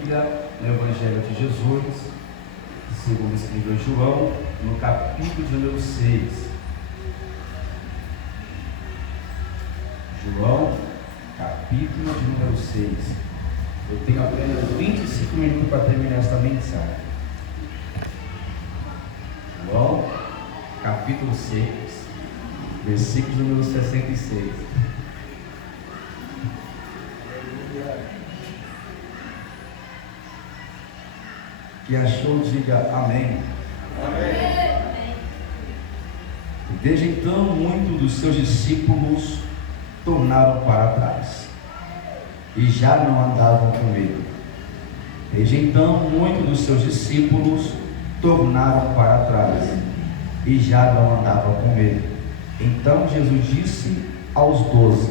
Bíblia no Evangelho de Jesus, segundo escreveu João, no capítulo de número 6. João, capítulo de número 6. Eu tenho apenas 25 minutos para terminar esta mensagem. João, capítulo 6, versículo de número 66. Que achou, diga amém. Amém. Desde então, muitos dos seus discípulos tornaram para trás e já não andavam com ele. Desde então, muitos dos seus discípulos tornaram para trás e já não andavam com ele. Então Jesus disse aos 12: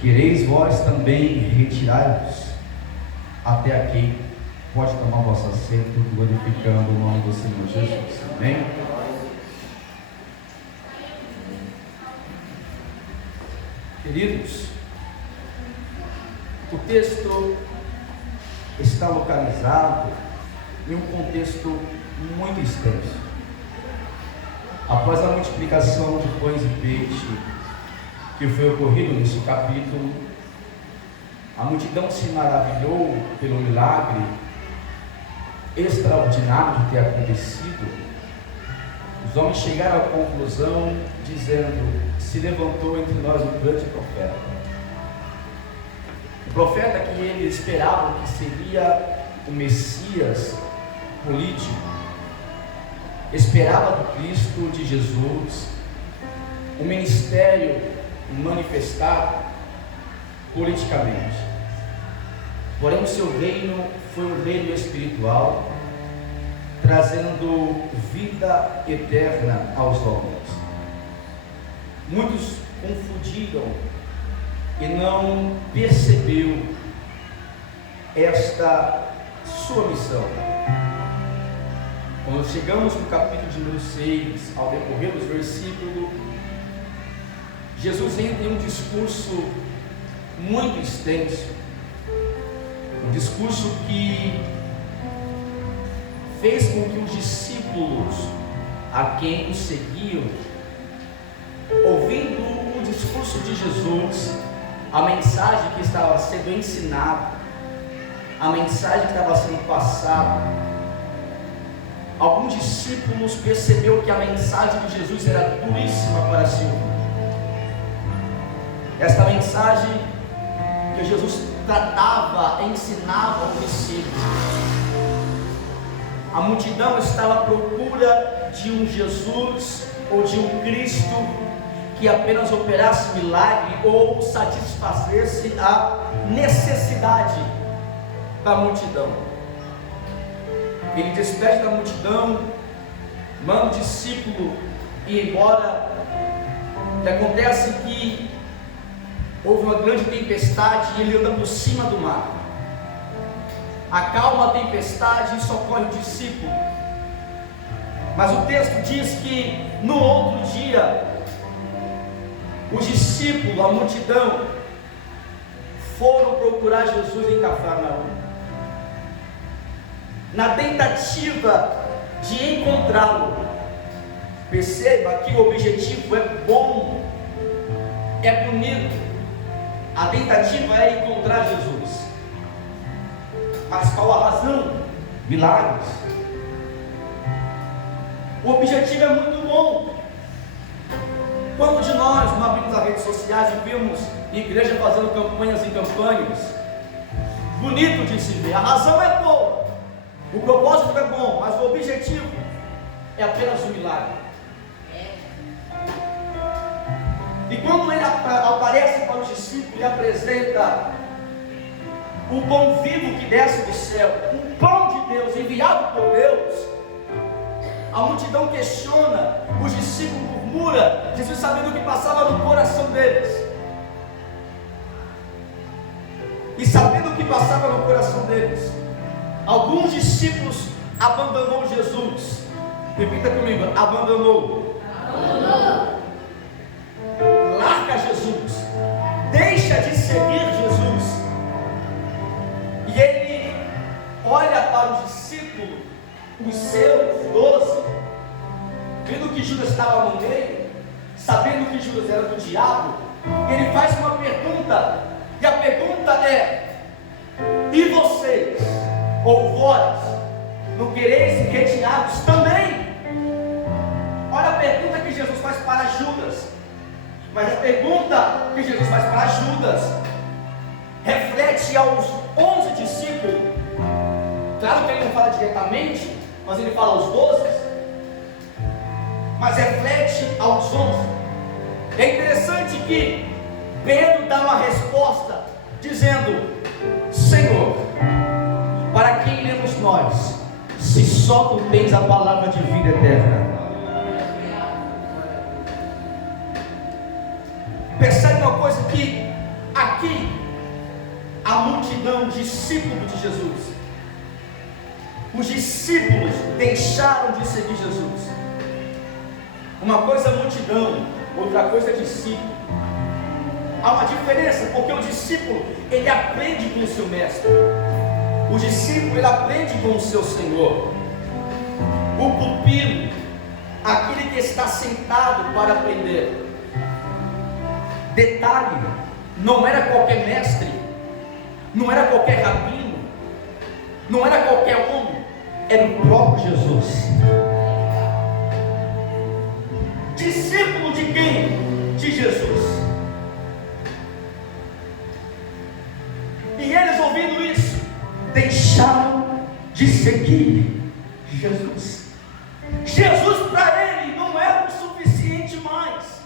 Quereis vós também retirar-vos? Até aqui. Pode tomar o vosso assento, glorificando o nome do Senhor Jesus. Amém? Queridos, o texto está localizado em um contexto muito extenso. Após a multiplicação de pães e peixe que foi ocorrido neste capítulo, a multidão se maravilhou pelo milagre extraordinário de ter acontecido. Os homens chegaram à conclusão dizendo: se levantou entre nós um grande profeta. O profeta que eles esperavam que seria o Messias político, esperava do Cristo de Jesus o ministério manifestado politicamente. Porém, o seu reino foi um reino espiritual, trazendo vida eterna aos homens. Muitos confundiram e não percebeu esta sua missão. Quando chegamos no capítulo de número 6, ao decorrer dos versículos, Jesus entra em um discurso muito extenso, um discurso que fez com que os discípulos a quem o seguiam, ouvindo o discurso de Jesus, a mensagem que estava sendo ensinada, a mensagem que estava sendo passada, alguns discípulos perceberam que a mensagem de Jesus era duríssima para se ouvir. Esta mensagem que Jesus tratava, ensinava os discípulos. A multidão estava à procura de um Jesus ou de um Cristo que apenas operasse milagre ou satisfazesse a necessidade da multidão. Ele despede da multidão, manda o discípulo ir embora, e acontece que houve uma grande tempestade e ele anda por cima do mar. Acalma a tempestade e socorre o discípulo. Mas o texto diz que no outro dia, os discípulos, a multidão, foram procurar Jesus em Cafarnaum, na tentativa de encontrá-lo. Perceba que o objetivo é bom, é bonito. A tentativa é encontrar Jesus. Mas qual a razão? Milagres. O objetivo é muito bom. Quantos de nós não abrimos as redes sociais e vimos igreja fazendo campanhas e campanhas? Bonito de se ver. A razão é boa, o propósito é bom, mas o objetivo é apenas um milagre. E quando ele aparece para os discípulos e apresenta o pão vivo que desce do céu, o pão de Deus enviado por Deus, a multidão questiona, os discípulos murmuram, Jesus sabendo o que passava no coração deles. E sabendo o que passava no coração deles, alguns discípulos abandonou Jesus. Repita comigo: abandonou. Larga Jesus, deixa de seguir Jesus, e ele olha para os discípulos, os seus 12, vendo que Judas estava no meio, sabendo que Judas era do diabo, ele faz uma pergunta, e a pergunta é: e vocês, ou vós, não quereis ser retirados também? Olha a pergunta que Jesus faz para Judas, mas a pergunta que Jesus faz para Judas reflete aos 11 discípulos. Claro que ele não fala diretamente, mas ele fala aos 12, mas reflete aos 11. É interessante que Pedro dá uma resposta dizendo: Senhor, para quem iremos nós, se só tu tens a palavra de vida eterna? Percebe uma coisa, que aqui a multidão, discípulos de Jesus, os discípulos deixaram de seguir Jesus. Uma coisa é multidão, outra coisa é discípulo. Há uma diferença, porque o discípulo, ele aprende com o seu mestre. O discípulo, ele aprende com o seu Senhor. O pupilo, aquele que está sentado para aprender. Detalhe, não era qualquer mestre, não era qualquer rabino, não era qualquer homem, era o próprio Jesus. Discípulo de quem? De Jesus. E eles, ouvindo isso, deixaram de seguir Jesus. Jesus para ele não era o suficiente mais.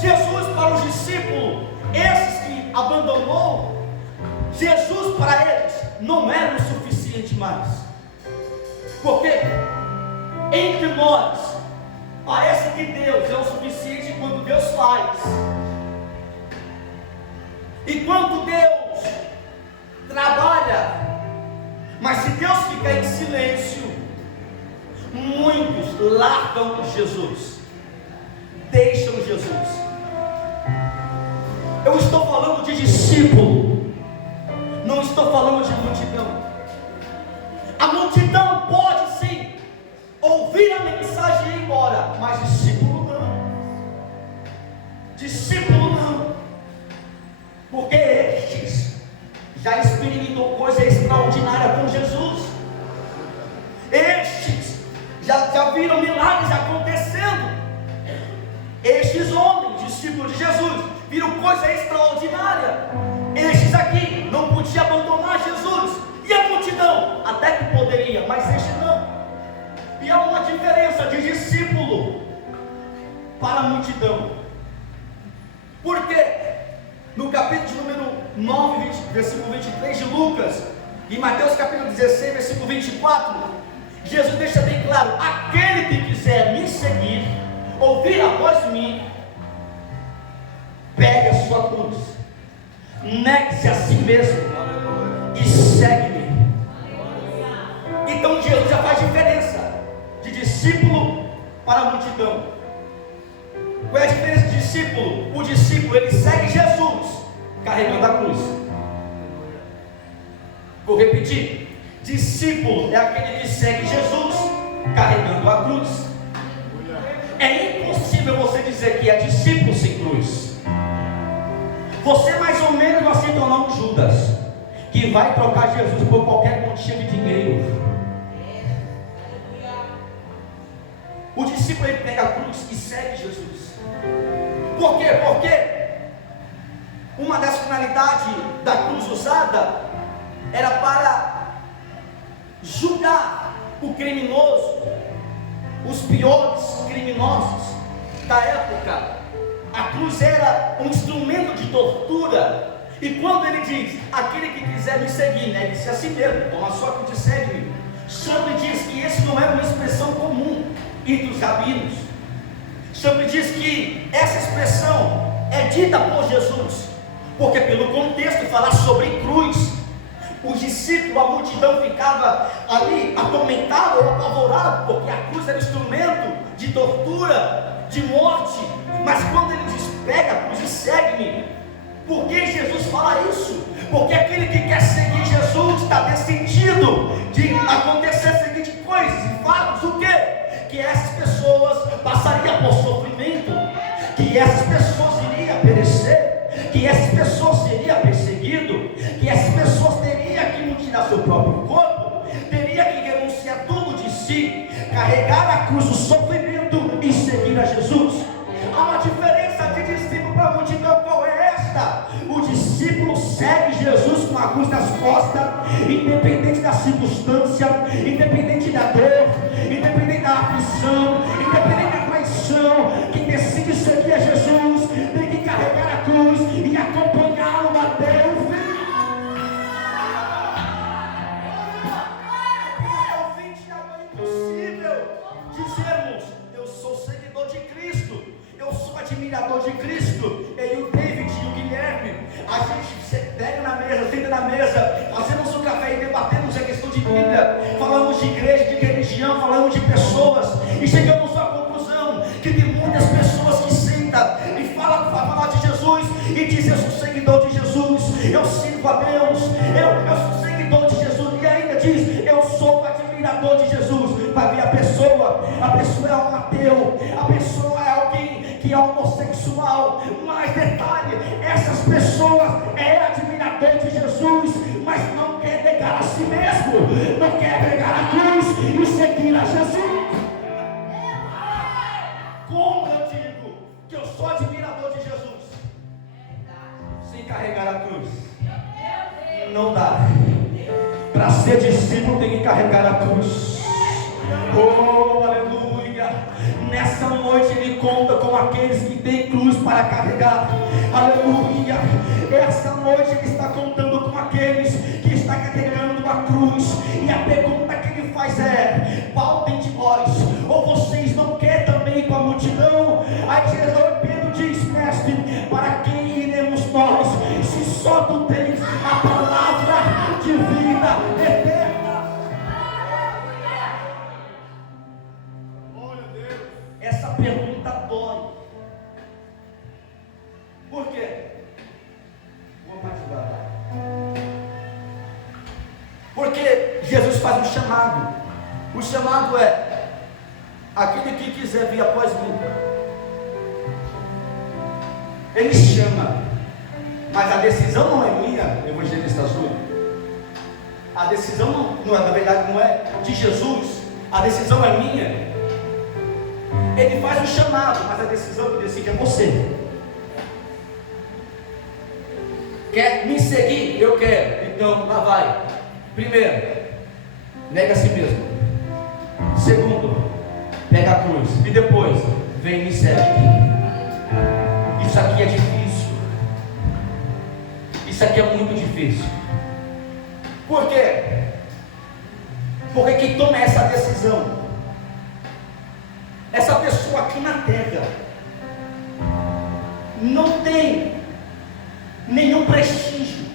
Jesus para os discípulos, esses que abandonou, Jesus para eles não era o suficiente mais. Porque entre nós parece que Deus é o suficiente quando Deus faz. E quando Deus trabalha, mas se Deus ficar em silêncio, muitos largam Jesus, deixam Jesus. Eu estou falando de discípulo, não estou falando de multidão. A multidão pode sim ouvir a mensagem e ir embora, mas discípulo não. Discípulo não. Porque estes já experimentou coisa extraordinária com Jesus. Estes já viram milagres acontecendo. Estes homens, discípulos de Jesus, viram coisa extraordinária. Estes aqui não podiam abandonar Jesus. E a multidão? Até que poderia, mas este não. E há uma diferença de discípulo para a multidão. Por quê? No capítulo de número 9, versículo 23 de Lucas, e Mateus capítulo 16, versículo 24, Jesus deixa bem claro: aquele que quiser me seguir, ouvir a voz de mim, pegue a sua cruz, negue-se a si mesmo e segue-me. Então Jesus já faz diferença de discípulo para a multidão. Qual é a diferença de discípulo? O discípulo, ele segue Jesus carregando a cruz. Vou repetir: discípulo é aquele que segue Jesus carregando a cruz. É impossível você dizer que é discípulo sem cruz. Você mais ou menos vai se tornar um Judas, que vai trocar Jesus por qualquer quantia de dinheiro. O discípulo, ele pega a cruz e segue Jesus. Por quê? Porque uma das finalidades da cruz usada era para julgar o criminoso, os piores criminosos da época. A cruz era um instrumento de tortura. E quando ele diz: aquele que quiser me seguir, negue-se a si mesmo, toma a sua cruz e segue-me, Chambre diz que esse não é uma expressão comum entre os rabinos. Chambre diz que essa expressão é dita por Jesus, porque pelo contexto falar sobre cruz, os discípulos, a multidão ficava ali atormentado ou apavorado, porque a cruz era instrumento de tortura, de morte. Mas quando ele diz: pega a cruz e segue-me, por que Jesus fala isso? Porque aquele que quer seguir Jesus passaria por sofrimento, que essas pessoas iriam perecer, que essas pessoas seriam perseguidas, que essas pessoas teriam que mutilar seu próprio corpo, teriam que renunciar tudo de si, carregar a cruz do sofrimento e seguir a Jesus. Há uma diferença de discípulo para a multidão. Qual é esta? O discípulo segue Jesus com a cruz nas costas, independente da circunstância, independente da dor, independente da aflição, independente da traição. Quem decide seguir a Jesus tem que carregar a cruz e acompanhá-lo até o fim. Ao fim de água é impossível dizermos: eu sou seguidor de Cristo, eu sou admirador de Cristo. Eu e o David e o Guilherme, a gente pega na mesa, senta na mesa, fazemos um café e debatemos a questão de Bíblia, falamos de igreja, de religião, falamos de pessoas, e chegamos à conclusão que tem muitas pessoas que sentam e falam para falar de Jesus e dizem: eu sou seguidor de Jesus, eu sirvo a Deus, eu sou seguidor de Jesus, e ainda diz: eu sou admirador de Jesus. Vai ver a pessoa é um ateu, a pessoa é alguém que é homossexual, mas detalhe, essas pessoas é admirador de Jesus, mas não quer negar a si mesmo, não quer pegar a cruz e seguir a Jesus. Como eu digo que eu sou admirador de Jesus sem carregar a cruz? Não dá. Para ser discípulo tem que carregar a cruz. Oh, aleluia. Nessa noite ele conta com aqueles que têm cruz para carregar. Aleluia. Essa noite ele está contando com aqueles que estão carregando a cruz. E a pergunta que ele faz é: qual tem de vós? Ou vocês não querem também ir com a multidão? Aí Jesus, Pedro diz: mestre, para quem iremos nós, se só tu tens a palavra de vida eterna? Essa pergunta dói. Por quê? Vou mais devagar. Porque Jesus faz um chamado. O chamado é: aquele que quiser vir após mim. Ele chama, mas a decisão não é minha, evangelista Azul. A decisão não é, na verdade, não é de Jesus. A decisão é minha. Ele faz o chamado, mas a decisão que decide é você. Quer me seguir? Eu quero. Então, lá vai. Primeiro, nega a si mesmo. Segundo, pega a cruz. E depois, vem e me segue. Isso aqui é difícil. Isso aqui é muito difícil. Por quê? Porque quem toma essa decisão, essa pessoa aqui na terra, não tem nenhum prestígio.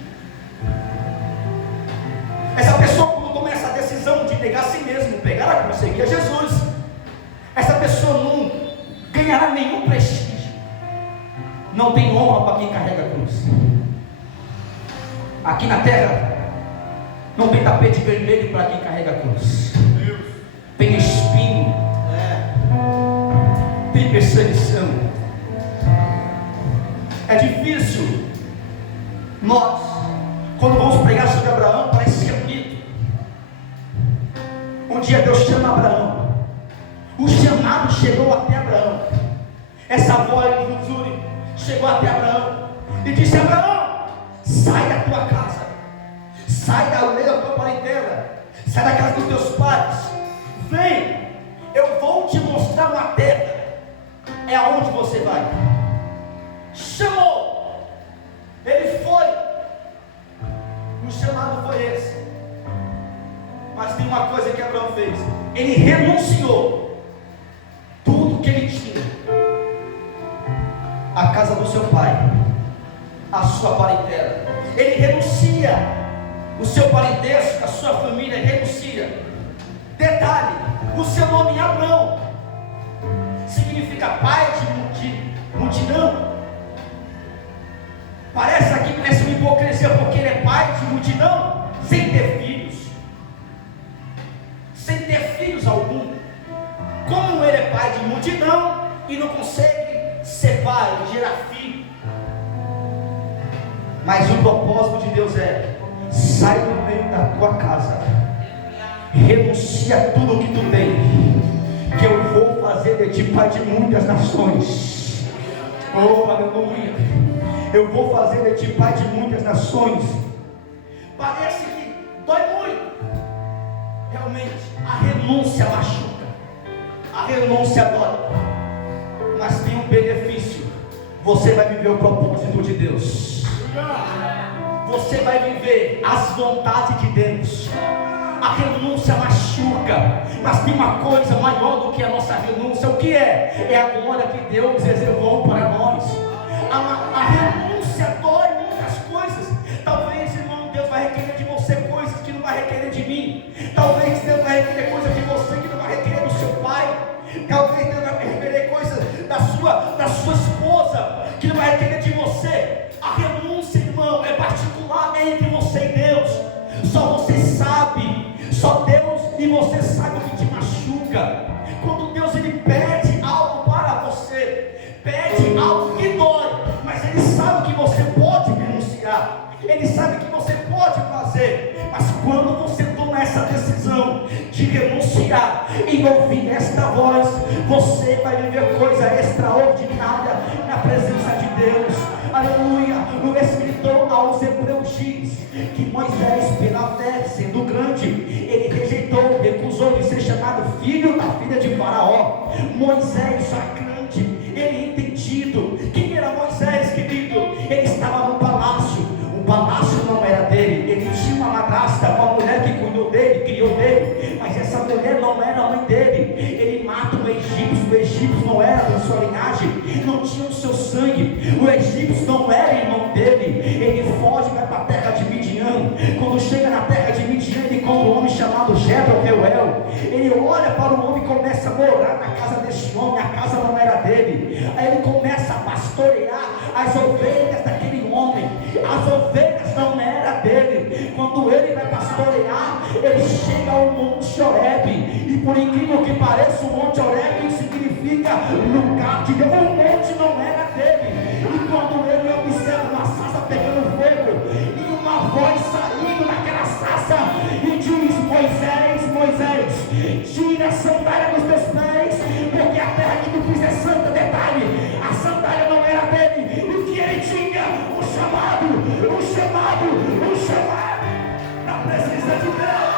Essa pessoa, quando toma essa decisão de negar a si mesmo, pegar a cruz, seguir a Jesus, essa pessoa não ganhará nenhum prestígio. Não tem honra para quem carrega a cruz. Aqui na terra não tem tapete vermelho para quem carrega a cruz. Tem espinho, tem perseguição. É difícil. Nós, quando vamos pregar sobre Abraão, parece ser bonito. Um dia Deus chama Abraão. O chamado chegou até Abraão. Essa voz do Zuri chegou até Abraão e disse: Abraão, sai da tua casa, sai da tua parentela, sai da casa dos teus pais, vem, eu vou te mostrar uma terra. É aonde você vai. Chamou, ele foi. O chamado foi esse. Mas tem uma coisa que Abraão fez: ele renunciou tudo que ele tinha, a casa do seu pai, a sua parentela. Ele renuncia o seu parentesco, a sua família, renuncia. Detalhe: o seu nome é Abraão, significa pai de multidão. Parece uma hipocrisia, porque ele é pai de multidão sem ter filhos, sem ter filhos algum. Como ele é pai de multidão, e não consegue ser pai, gerar filho. Mas o propósito de Deus é: sai do meio da tua casa, renuncia a tudo que tu tem, que eu vou fazer de ti pai de muitas nações. Oh, aleluia! Eu vou fazer de ti pai de muitas nações. Parece que dói muito. Realmente, a renúncia machuca, a renúncia dói, mas tem um benefício: você vai viver o propósito de Deus, você vai viver as vontades de Deus. A renúncia machuca, mas tem uma coisa maior do que a nossa renúncia. O que é? É a glória que Deus reservou para nós. A renúncia dói muitas coisas. Talvez, irmão, Deus vai requerer de você coisas que não vai requerer de mim. Talvez Deus vai requerer coisas de você que não vai requerer do seu pai. Talvez Deus vai requerer coisas da sua esposa que não vai requerer de você. A renúncia, irmão, é particular entre você e Deus. Só você sabe, só Deus e você sabe o que te machuca. Quando Deus ele pede algo para você, pede algo que dói, mas Ele sabe que você pode renunciar, Ele sabe que você pode fazer. Mas quando você toma essa decisão de renunciar e ouvir esta voz, você vai viver coisa extraordinária na presença de Deus. Aleluia. O escritor aos Hebreus diz que Moisés, pela fé, sendo grande, ele rejeitou, recusou de ser chamado filho da filha de Faraó. Moisés, já grande, ele entendido. Quem era Moisés, querido? Ele estava no palácio. O palácio não era dele. Ele tinha uma madrasta, uma mulher que cuidou dele, criou dele, mas essa mulher não era a mãe dele. Ele mata o egípcio não era da sua linhagem, não tinha o seu sangue. O egípcio não era irmão dele. Ele foge, vai para a terra de Midian. Quando chega na terra de Midian, ele encontra um homem chamado Jezreel. Ele olha para o homem e começa a morar na casa desse homem. A casa não era dele. Aí ele começa a pastorear as ovelhas daquele homem. As ovelhas não eram dele. Quando ele vai pastorear, ele chega ao Monte Horebe. E por incrível que pareça, o Monte Horebe significa lugar de Deus. O monte não era dele. E quando ele observa uma sarça pegando fogo, e uma voz saindo daquela sarça e diz: Moisés, Moisés, tira a sandália dos teus pés, porque a terra que tu pisas é santa. Detalhe, a sandália não era dele. E que ele tinha um chamado na presença de Deus.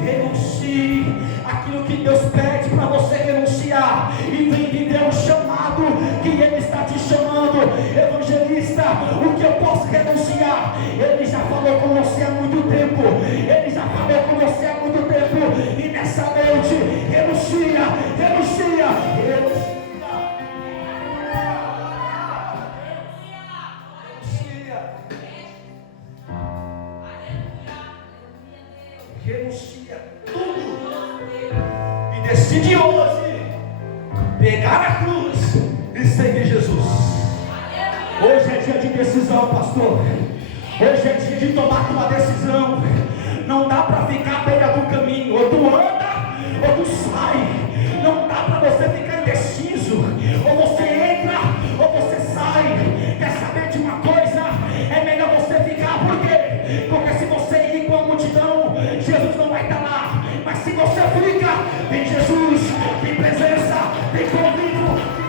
Renuncie aquilo que Deus pede para você renunciar e vem viver o chamado que Ele está te chamando. Evangelista, o que eu posso renunciar? Ele já falou com você há muito tempo. Ele já falou com você há muito tempo. E nessa noite, renuncia. Renuncia tudo e decide hoje pegar a cruz e seguir Jesus. Hoje é dia de decisão, pastor. Hoje é dia de tomar tua decisão. Não dá para ficar à beira do caminho. Ou tu anda ou tu sai. Não dá para você ficar indeciso. Ou você entra ou você sai. Quer saber de uma coisa? É melhor você ficar. Por quê? Porque se você ir com a multidão, Jesus não vai estar lá. Mas se você fica, tem Jesus, tem presença, tem convívio, tem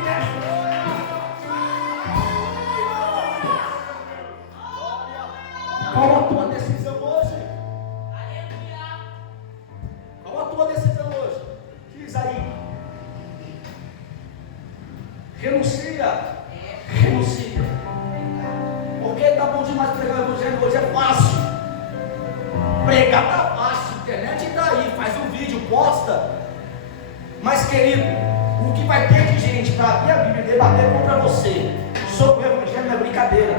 Qual a tua decisão hoje? Qual a tua decisão hoje? Diz aí. Renuncia. Porque tá bom demais pregar o evangelho hoje, é fácil. Pregar tá fácil, a internet tá aí, faz um vídeo, posta. Mas querido, o que vai ter de gente para abrir a Bíblia e debater contra você sobre o evangelho não é brincadeira.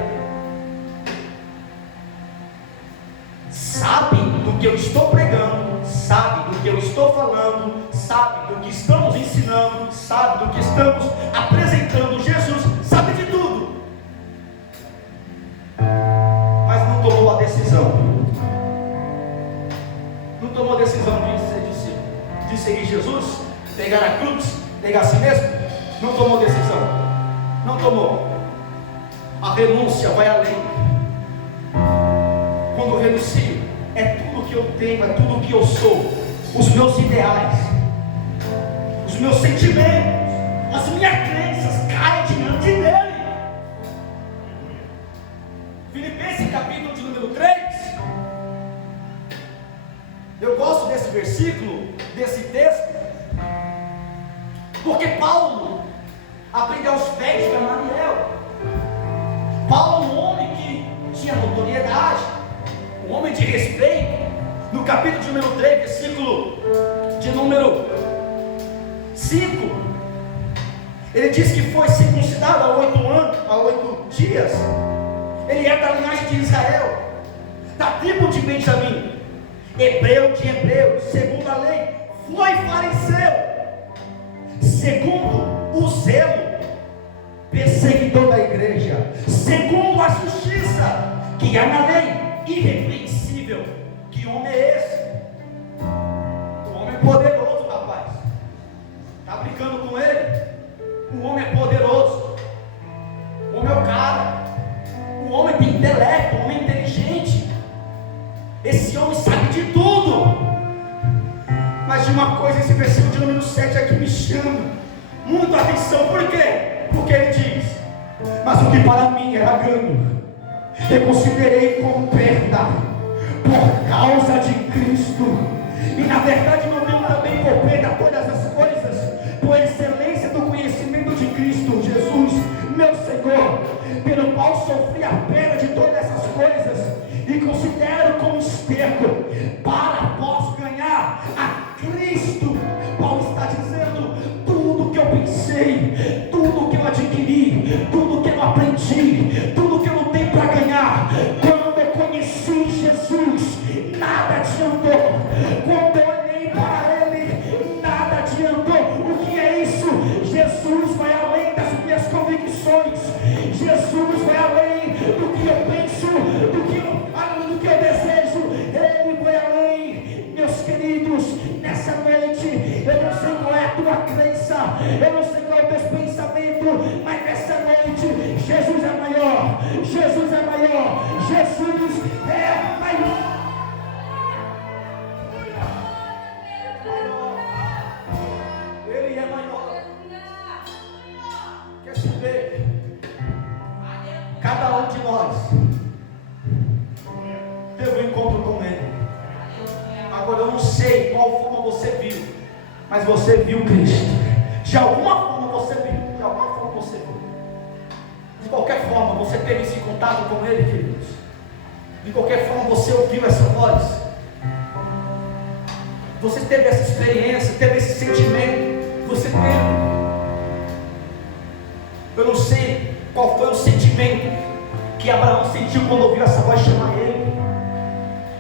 Sabe do que eu estou pregando, sabe do que eu estou falando, sabe do que estamos ensinando, sabe do que estamos apresentando. Jesus sabe de tudo, mas não tomou a decisão. Não tomou a decisão de ser discípulo, de de seguir Jesus, pegar a cruz, pegar a si mesmo, não tomou decisão, não tomou. A renúncia vai além. Quando eu renuncio, é tudo que eu tenho, é tudo que eu sou, os meus ideais, os meus sentimentos, as minhas crenças caem diante dele. Filipenses capítulo de número 3. Eu gosto desse versículo, desse texto, porque Paulo aprendeu aos pés de Gamaliel. Paulo, um homem que tinha notoriedade, um homem de respeito. No capítulo de número 3, versículo de número 5, ele diz que foi circuncidado há 8 anos, há 8 dias. Ele é da linhagem de Israel, da tribo de Benjamim, hebreu de hebreus, segundo a lei, foi fariseu, segundo o zelo, perseguidor da igreja, segundo a justiça que há na lei, irrepreensível. Que homem é esse? O homem é poderoso, rapaz. Está brincando com ele? O homem é poderoso. O homem é o cara. O homem tem intelecto, o homem é inteligente. Esse homem sabe de tudo. Mas de uma coisa, esse versículo de número 7 aqui me chama muito a atenção. Por quê? Porque ele diz: mas o que para mim era ganho, eu considerei como perda por causa de Cristo. E na verdade não tenho também por perda todas as coisas, por excelência do conhecimento de Cristo Jesus, meu Senhor, pelo qual sofri a perda de todas essas coisas, e considero como esterco, para após ganhar a Cristo. Paulo está dizendo: tudo que eu pensei, tudo que eu adquiri, tudo que eu aprendi, tudo que eu lutei para ganhar, quando eu conheci Jesus, nada adiantou. Quando eu olhei para Ele, nada adiantou. O que é isso? Jesus vai além das minhas convicções. Jesus vai além do que eu penso, do que eu desejo. Ele vai além. Meus queridos, nessa noite, eu não sei qual é a tua crença, eu não sei qual é o teu pensamento, mas nessa noite, Jesus é maior. Jesus é maior. Jesus é maior. Ele é maior. Quer saber? Cada um de nós teve um encontro com Ele. Agora eu não sei qual forma você viu, mas você viu Cristo. De alguma forma você viu. De alguma forma você viu. De qualquer forma você teve esse contato com Ele, queridos. De qualquer forma você ouviu essa voz. Você teve essa experiência, teve esse sentimento. Você teve. Eu não sei qual foi o sentimento que Abraão sentiu quando ouviu essa voz chamar ele.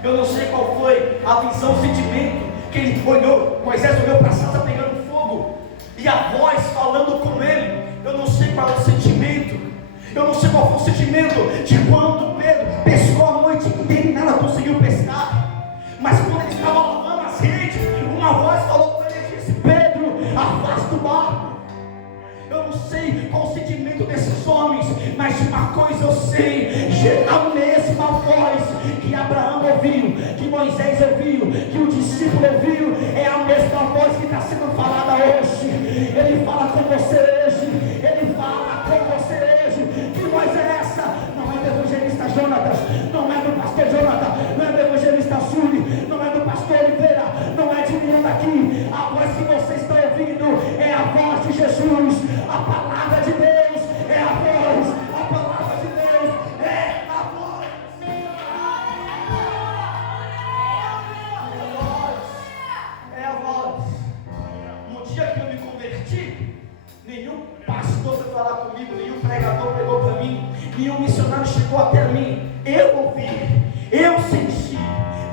Eu não sei qual foi a visão, o sentimento que ele olhou. Moisés olhou para a sarça pegando fogo e a voz falando com ele. Eu não sei qual é o sentimento. Eu não sei qual foi o sentimento de quando Pedro pescou a noite inteira e nada conseguiu pescar. Mas quando ele estava lavando as redes, uma voz falou para ele e disse: Pedro, afasta o barco. Eu não sei qual o sentimento desses homens, mas de uma coisa eu sei: a mesma voz que Abraão ouviu, que Moisés ouviu, que o discípulo ouviu, é a mesma voz que está sendo falada hoje. Ele fala com você hoje. Ele fala com você hoje. Que voz é essa? Não é do evangelista Jonatas, não é do pastor Jonathan, não é do evangelista Júlio, não é do pastor Oliveira, não é de ninguém daqui. A voz que você está ouvindo é a voz de Jesus. A palavra de Deus é a voz. A palavra de Deus é a voz. É a voz. No dia que eu me converti, nenhum pastor veio falar comigo, nenhum pregador pegou para mim, nenhum missionário chegou até mim. Eu ouvi, eu senti.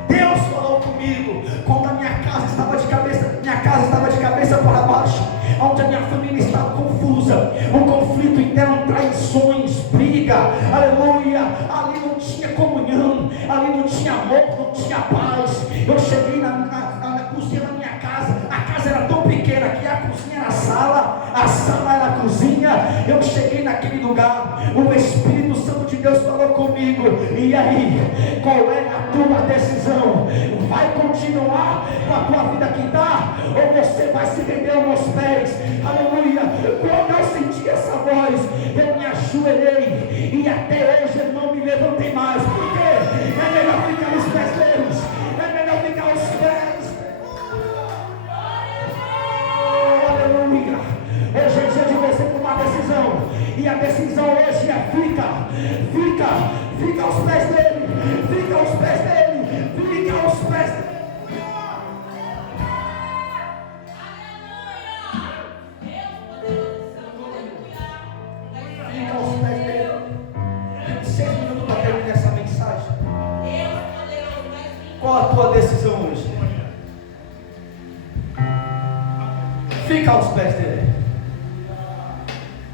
Deus falou comigo quando a minha casa estava de cabeça para baixo, onde a minha família estava confusa, um conflito interno, traições, briga, aleluia. Ali não tinha comunhão, ali não tinha amor, não tinha paz. Eu cheguei na cozinha da minha casa, a casa casa era tão pequena que a cozinha era a sala era a cozinha. Eu cheguei naquele lugar, o Espírito Santo de Deus falou comigo. E aí, qual é a tua decisão? Vai continuar com a tua vida que está, ou você vai se render aos meus pés? Aleluia. Quando eu senti essa voz, eu me ajoelhei e até hoje eu não me levantei mais. Por quê? É melhor ficar nos pés deles, é melhor ficar aos pés. Aleluia. Hoje é dia de você tomar decisão, e a decisão hoje é fica aos pés dele, fica aos pés dele, fica aos pés dele. Fica aos pés dele. Tem 6 minutos para terminar essa mensagem. Qual a tua decisão hoje? Fica aos pés dele.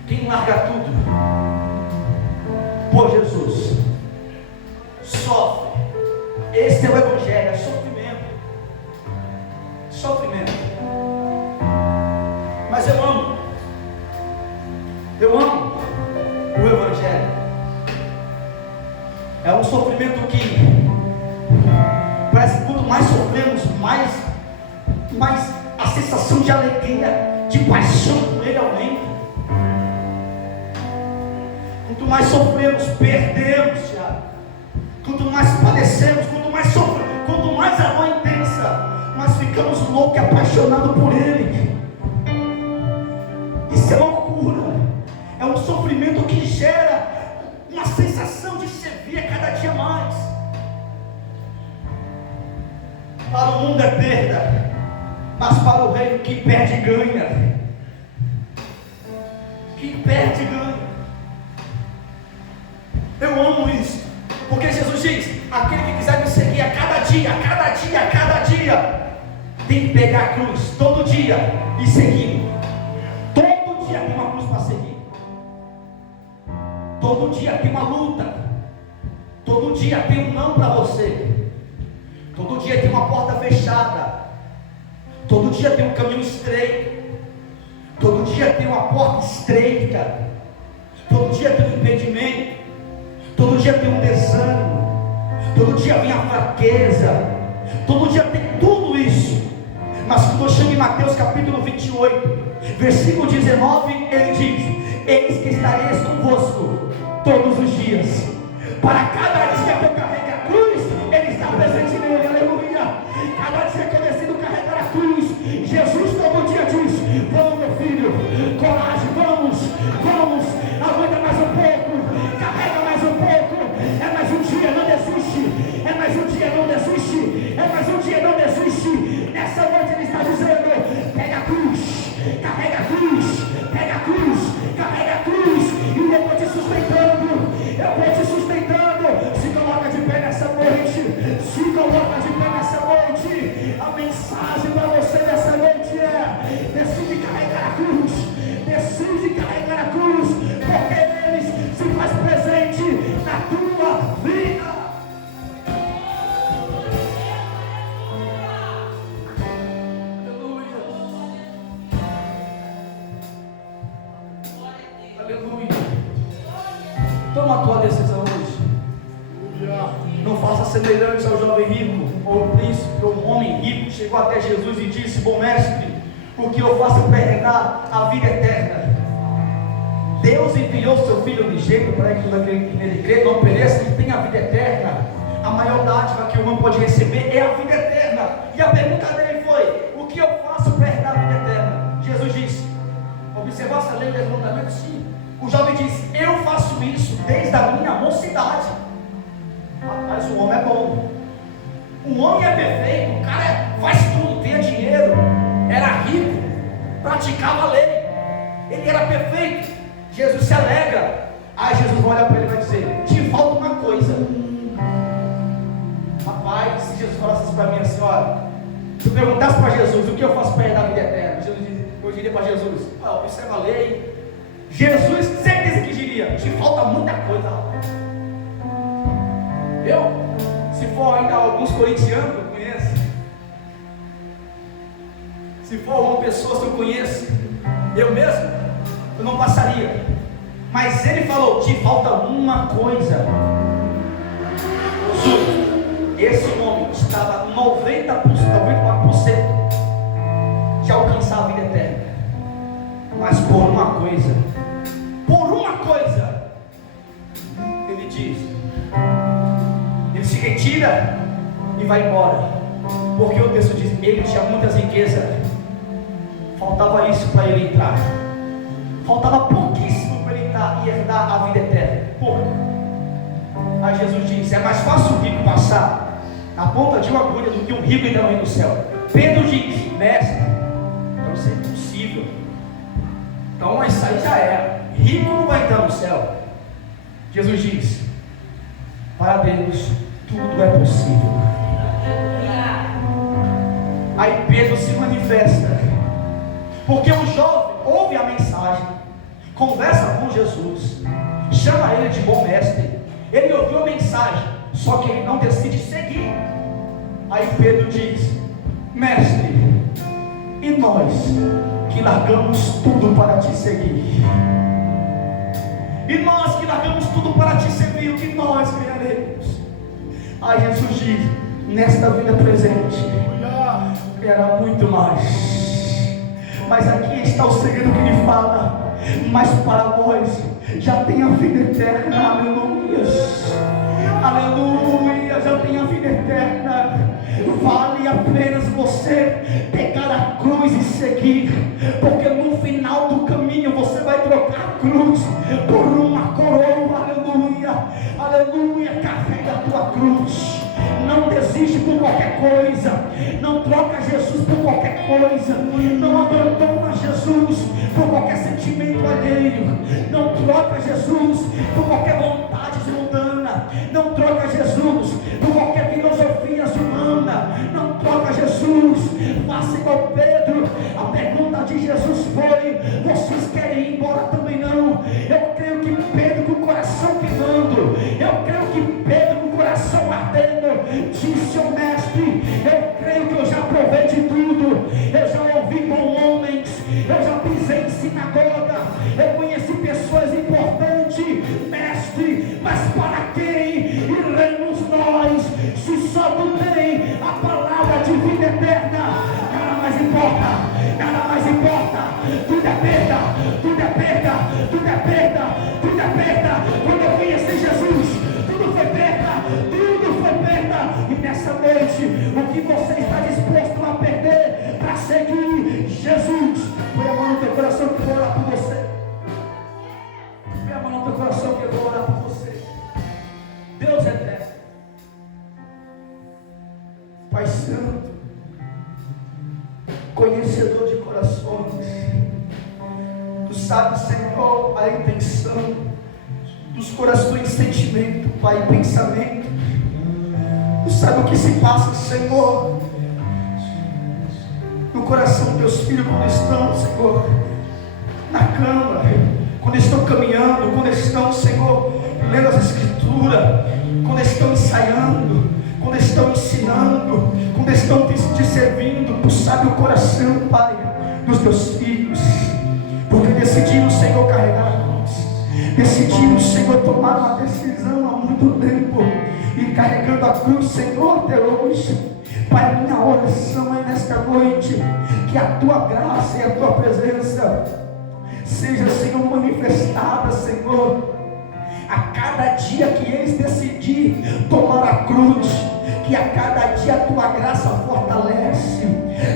Quem larga tudo por Jesus sofre. Esse é o Evangelho, é sofrimento. Sofrimento. Mas eu amo o Evangelho. É um sofrimento que parece que quanto mais sofremos, mais a sensação de alegria, de paixão por ele aumenta. Quanto mais sofremos, perdemos, Tiago. Quanto mais padecemos, quanto mais sofremos, quanto mais amor intensa, nós ficamos loucos e apaixonados por ele. Isso é loucura. É um sofrimento que gera uma sensação de servir a cada dia mais. Para o mundo é perda, mas para o reino, quem perde ganha. Quem perde ganha. Eu amo isso, porque Jesus diz: aquele que quiser me seguir a cada dia, tem que pegar a cruz todo dia e seguir. Todo dia tem uma cruz para seguir. Todo dia tem uma luta. Todo dia tem um não para você. Todo dia tem uma porta fechada. Todo dia tem um caminho estreito. Todo dia tem uma porta estreita. Todo dia tem um impedimento. Todo dia tem um desânimo. Todo dia vem a fraqueza. Todo dia tem tudo isso. Mas quando eu chego em Mateus capítulo 28, versículo 19, ele diz: eis que estareis convosco todos os dias. Para cada dia que eu carrego a cruz, ele está presente nele. Aleluia. Cada dia que eu decido carregar a cruz, Jesus todo dia diz: vamos, meu filho, coragem, vamos, aguenta mais um pouco, carrega mais um pouco. É mais um dia, não desiste. É mais um dia, não desiste. É mais um dia, não desiste. Nessa noite ele está dizendo: pega a cruz, carrega a cruz, pega a cruz, carrega a cruz, e eu vou te sustentando, eu vou te sustentando. Se coloca de pé nessa noite, se coloca de pé nessa noite. A mensagem para você nessa noite é: decide carregar a cruz, decide carregar a cruz, porque ele se faz presente na tua vida. Aleluia. Toma a tua decisão hoje. Não faça semelhante ao jovem rico, ou o príncipe, ou um homem rico chegou até Jesus e disse: bom mestre, o que eu faço para herdar a vida eterna? Deus enviou seu Filho unigênito para que todo aquele que nele crê não pereça e tenha a vida eterna. A maior dádiva que o homem pode receber é a vida eterna. E a pergunta dele foi: o que eu faço para herdar a vida eterna? Jesus disse: observasse a lei dos mandamentos? Sim. O jovem disse: eu faço isso desde a minha mocidade. Rapaz, o homem é bom. O homem é perfeito. O cara faz tudo, tem dinheiro, era rico, praticava a lei, ele era perfeito. Jesus se alegra. Aí Jesus vai olhar para ele e vai dizer: te falta uma coisa. Rapaz, se Jesus falasse isso para mim assim: olha, se eu perguntasse para Jesus o que eu faço para herdar a vida eterna, eu diria para Jesus: observa a lei. Jesus certeza que diria: te falta muita coisa, rapaz. Se for ainda alguns corintianos que eu conheço, Se for uma pessoa que eu conheço, eu mesmo, eu não passaria. Mas ele falou: te falta uma coisa. Esse homem estava 94% de alcançar a vida eterna. Mas por uma coisa, ele diz, ele se retira e vai embora. Porque o texto diz, ele tinha muitas riquezas, faltava isso para ele entrar, faltava pouquíssimo para ele entrar e herdar a vida eterna. Pouco. Aí Jesus disse, é mais fácil o rico passar na ponta de uma agulha do que um rico entrar no reino do céu. Pedro diz, mestre, então isso é impossível. Então isso aí já era, rico não vai entrar no céu. Jesus diz, para Deus tudo é possível. Aí Pedro se manifesta, porque o jovem ouve a mensagem, conversa com Jesus, chama ele de bom mestre. Ele ouviu a mensagem, só que ele não decide seguir. Aí Pedro diz, mestre, e nós que largamos tudo para te seguir? E nós que largamos tudo para te servir, o que nós ganharemos? Aí Jesus diz, nesta vida presente, era muito mais. Mas aqui está o segredo que ele fala, mas para vós já tem a vida eterna. Aleluia, aleluia, já tem a vida eterna. Vale apenas você pegar a cruz e seguir, porque no final do caminho você vai trocar a cruz por uma coroa. Aleluia, aleluia. Carrega a tua cruz, não desiste por qualquer coisa, não troca Jesus por qualquer coisa, não abandona Jesus por qualquer sentimento alheio, não troca Jesus por qualquer vontade mundana, não troca Jesus por qualquer filosofia humana, não troca Jesus. Faça igual Pedro. A pergunta de Jesus foi, vocês querem ir embora também não? Eu creio que Pedro, com o coração queimando, eu creio que Pedro, com o coração ardendo, disse ao mestre, eu creio que eu já provei de tudo, eu já ouvi com homens, eu já pisei em sinagoga, eu conheci pessoas importantes, mestre, mas para quem iremos nós, se só tu tem a palavra de vida eterna? Nada mais importa, nada mais importa, tudo é perda, tudo é perda, tudo é perda, tudo é perda. Quando eu conheci Jesus, tudo foi perda, tudo foi perda. E nessa noite, o que você está disposto a perder para seguir Jesus? Põe a mão no teu coração que eu vou orar por você. Põe a mão no teu coração que eu vou orar por você. Deus é eterno, Pai Santo, conhecedor de corações, tu sabes, Senhor, a intenção dos corações, sentimento, Pai, pensamento. Tu sabe o que se passa, Senhor, no coração dos teus filhos quando estão, Senhor, na cama, quando estão caminhando, quando estão, Senhor, lendo as Escrituras, quando estão ensaiando, quando estão ensinando, quando estão te servindo. Tu sabe o coração, Pai, dos teus filhos, porque decidiram, Senhor, carregar a cruz, decidiram, Senhor, tomar uma decisão há muito tempo e carregando a cruz, Senhor, até hoje. Pai, minha oração é nesta noite que a tua graça e a tua presença seja, Senhor, manifestada, Senhor, a cada dia que eles decidirem tomar a cruz, que a cada dia a tua graça fortalece,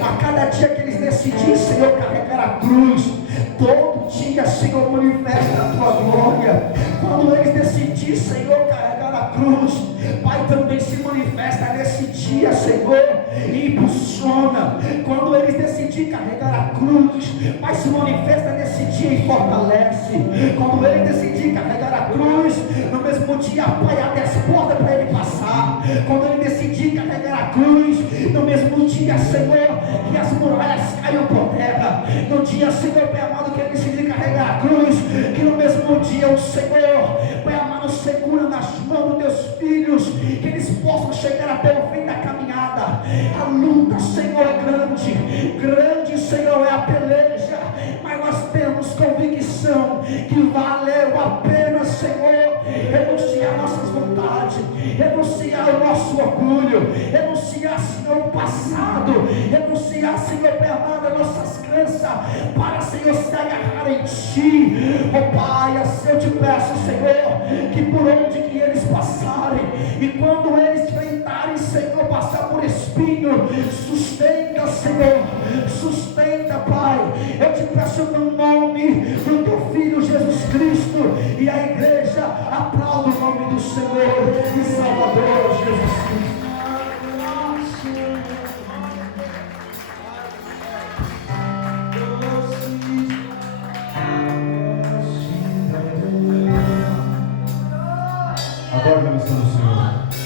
a cada dia que eles decidirem, Senhor, carregar a cruz, todo dia, Senhor, manifesta a tua glória. Quando eles decidirem, Senhor, carregar a cruz, Pai, também se manifesta nesse dia, Senhor, e impulsiona. Quando eles decidirem carregar a cruz, Pai, se manifesta nesse dia e fortalece. Quando eles decidirem carregar a cruz, no mesmo dia, Pai, abre as portas para ele passar. Quando ele decidir carregar a cruz, no mesmo dia, Senhor, que as muralhas caiam por terra. No dia, Senhor, Pai amado, que ele decidir carregar a cruz, que no mesmo dia o Senhor, Pai amado, segura nas mãos dos teus filhos, que eles possam chegar até o fim da caminhada, A luta, Senhor, é grande. Grande, Senhor, é a peleja. Mas nós temos convicção que valeu a pena, Senhor, renunciar nossas vontades, renunciar o nosso orgulho, renunciar, Senhor, o passado, renunciar, Senhor, Bernardo, nossas crenças, para, Senhor, se agarrar em Ti. Oh Pai, assim eu te peço, Senhor, que por onde que eles passarem, e quando eles enfrentarem, Senhor, passar por espinho, sustenta, Senhor, sustenta, Pai. Eu te peço no nome do Teu Filho Jesus Cristo, e a igreja aplauda o nome do Senhor e Salvador Jesus Cristo. Agora na missão do Senhor.